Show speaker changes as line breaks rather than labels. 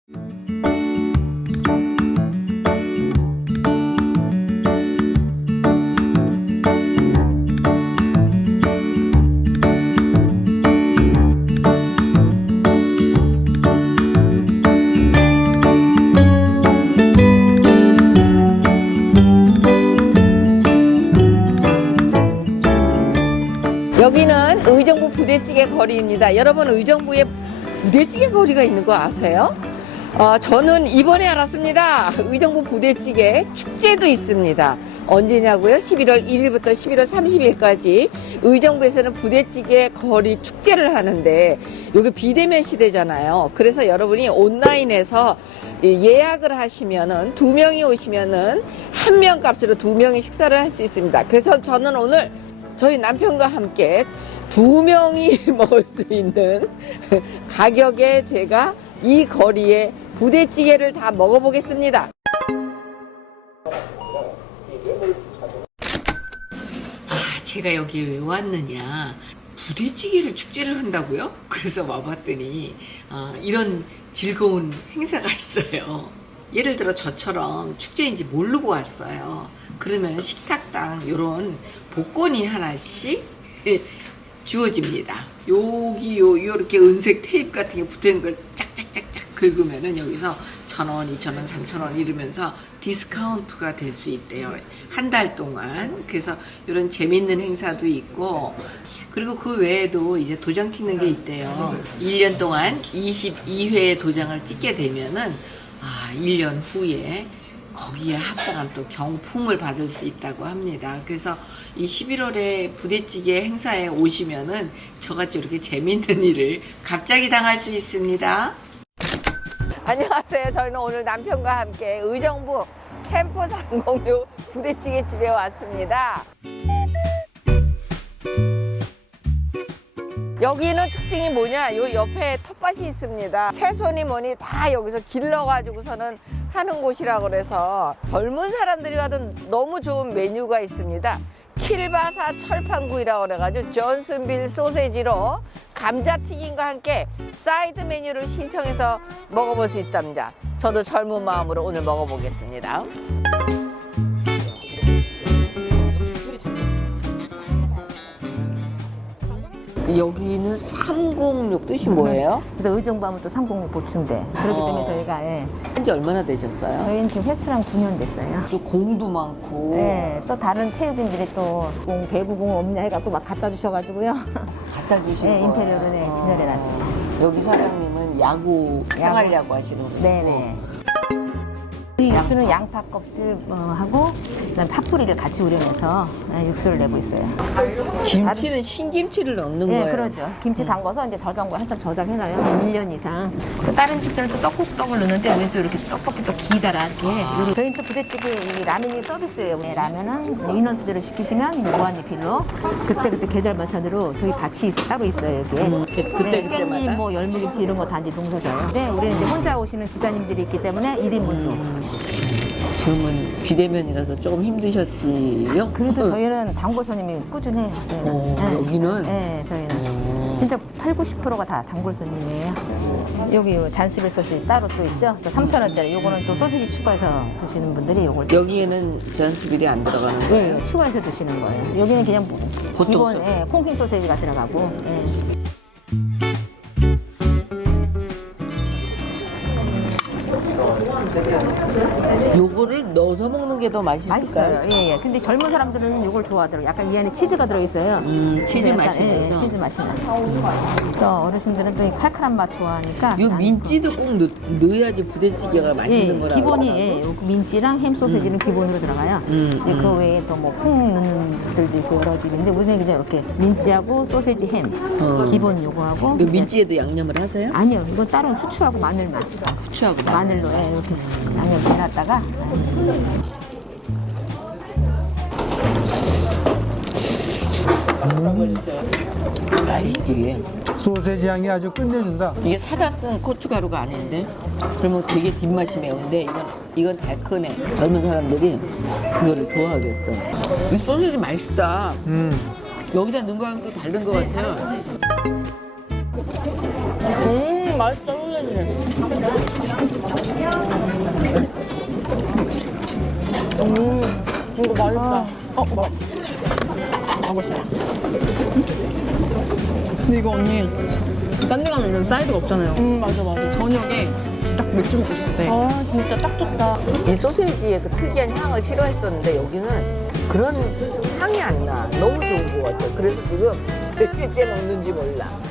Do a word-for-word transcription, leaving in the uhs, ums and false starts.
여기는 의정부 부대찌개 거리입니다. 여러분, 의정부에 부대찌개 거리가 있는 거 아세요? 어, 저는 이번에 알았습니다. 의정부 부대찌개 축제도 있습니다. 언제냐고요? 십일월 일일부터 십일월 삼십일까지 의정부에서는 부대찌개 거리 축제를 하는데, 여기 비대면 시대잖아요. 그래서 여러분이 온라인에서 예약을 하시면은 두 명이 오시면은 한 명 값으로 두 명이 식사를 할 수 있습니다. 그래서 저는 오늘 저희 남편과 함께 두 명이 먹을 수 있는 가격에 제가 이 거리에 부대찌개를 다 먹어보겠습니다. 아, 제가 여기 왜 왔느냐. 부대찌개를 축제를 한다고요? 그래서 와봤더니 아, 이런 즐거운 행사가 있어요. 예를 들어 저처럼 축제인지 모르고 왔어요. 그러면 식탁당 이런 복권이 하나씩 주어집니다. 여기 요 요렇게 은색 테이프 같은 게 붙어있는 걸 짝짝짝짝 긁으면은 여기서 천 원, 이천 원, 삼천 원 이러면서 디스카운트가 될 수 있대요. 한 달 동안. 그래서 이런 재밌는 행사도 있고, 그리고 그 외에도 이제 도장 찍는 게 있대요. 일 년 동안 이십이 회의 도장을 찍게 되면은 아, 일 년 후에 거기에 합당한 또 경품을 받을 수 있다고 합니다. 그래서 이 십일월에 부대찌개 행사에 오시면은 저같이 이렇게 재밌는 일을 갑자기 당할 수 있습니다. 안녕하세요. 저희는 오늘 남편과 함께 의정부 캠프 삼공육 부대찌개 집에 왔습니다. 여기는 특징이 뭐냐, 요 옆에 텃밭이 있습니다. 채소니 뭐니 다 여기서 길러가지고서는 하는 곳이라 그래서 젊은 사람들이 와도 너무 좋은 메뉴가 있습니다. 킬바사 철판구이라고 그래가지고 존슨빌 소세지로 감자튀김과 함께 사이드 메뉴를 신청해서 먹어볼 수 있답니다. 저도 젊은 마음으로 오늘 먹어보겠습니다. 여기는 삼공육 뜻이 뭐예요?
근데 의정부 하면 또 삼공육 보충대. 그렇기 때문에
어.
저희가 예.
한지 얼마나 되셨어요?
저희는 지금 횟수랑 구 년 됐어요.
또 공도 많고.
네, 또 다른 체육인들이 또 공, 배구공 없냐 해갖고 막 갖다 주셔가지고요.
갖다 주시는
네,
거예요?
임페리얼은 네, 진열해놨습니다.
여기 사장님은 야구, 생활야구 하시는 거예요?
네네. 이 육수는 양파 껍질 어, 하고 그다음 파뿌리를 같이 우려내서 네, 육수를 내고 있어요.
김치는 신김치를 넣는
네,
거예요?
그러죠. 김치 담궈서 이제 저장고 한참 저장해놔요. 일 년 이상. 또 다른 집들은 또 떡국떡을 넣는데 우리는 또 이렇게 떡볶이 또 기다랗게. 아. 저희는 또 부대찌개 이 라면이 서비스예요. 네, 라면은 인원수대로 시키시면 무한리필로 그때그때 계절 반찬으로 저희 밭이 따로 있어요, 여기에.
음, 그때,
네,
그때마다?
깻잎, 뭐 열무김치 이런 거 다 이제 농사져요. 네, 우리는 이제 혼자 오시는 기사님들이 있기 때문에 일 인분도.
음, 지금은 비대면이라서 조금 힘드셨지요?
그래도 저희는 단골 손님이 꾸준해요. 저희는.
어,
네.
여기는?
네, 저희는.
어.
진짜 팔, 구십 퍼센트가 다 단골 손님이에요. 여기 요 잔스빌 소시지 따로 또 있죠? 저 삼천 원짜리. 요거는 또 소시지 추가해서 드시는 분들이 요걸.
여기에는 잔스빌이 안 들어가는
네,
거예요?
추가해서 드시는 거예요. 여기는 그냥
보통
기본
소시지.
예, 콩킹 소세지가 들어가고. 예.
요거를 넣어서 먹는 게 더 맛있을까요?
맛있어요. 예, 예. 근데 젊은 사람들은 이걸 좋아하더라고요. 약간 이 안에 치즈가 들어있어요.
음, 치즈
약간,
맛이
예,
나서.
치즈 맛이 나. 또 어르신들은 또 이 칼칼한 맛 좋아하니까.
요
안-
민찌도 꼭 넣, 넣어야지 부대찌개가 맛있는
예,
거라고.
기본이
하더라고요.
예, 요 민찌랑 햄 소세지는 기본으로 들어가요.
음,
예,
음.
그 외에 또 뭐 콩 넣는 집들도 있고 여러 집인데 우리는 그냥 이렇게 민찌하고 소세지 햄
어.
기본 요거하고.
그 민찌에도 양념을 하세요?
아니요, 이건 따로 후추하고 마늘만.
후추하고 마늘.
마늘로 예, 이렇게 양념 해놨다가.
이게
소세지 향이 아주 끝내준다.
이게 사다 쓴 고춧가루가 아닌데, 그러면 되게 뒷맛이 매운데 이건 이건 달큰해. 젊은 사람들이 이거를 좋아하겠어. 이 소세지 맛있다.
음.
여기다 넣은 거랑 또 다른 것 같아요. 음, 맛있다 소세지.
맛있다. 어, 뭐. 하고 싶다. 근데 이거 언니, 딴 데 가면 이런 사이드가 없잖아요. 음, 맞아, 맞아. 저녁에 딱 맥주 먹고 싶을 때. 아, 진짜 딱 좋다.
이 소세지의 그 특이한 향을 싫어했었는데 여기는 그런 향이 안 나. 너무 좋은 것 같아. 그래서 지금 몇 개째 먹는지 몰라.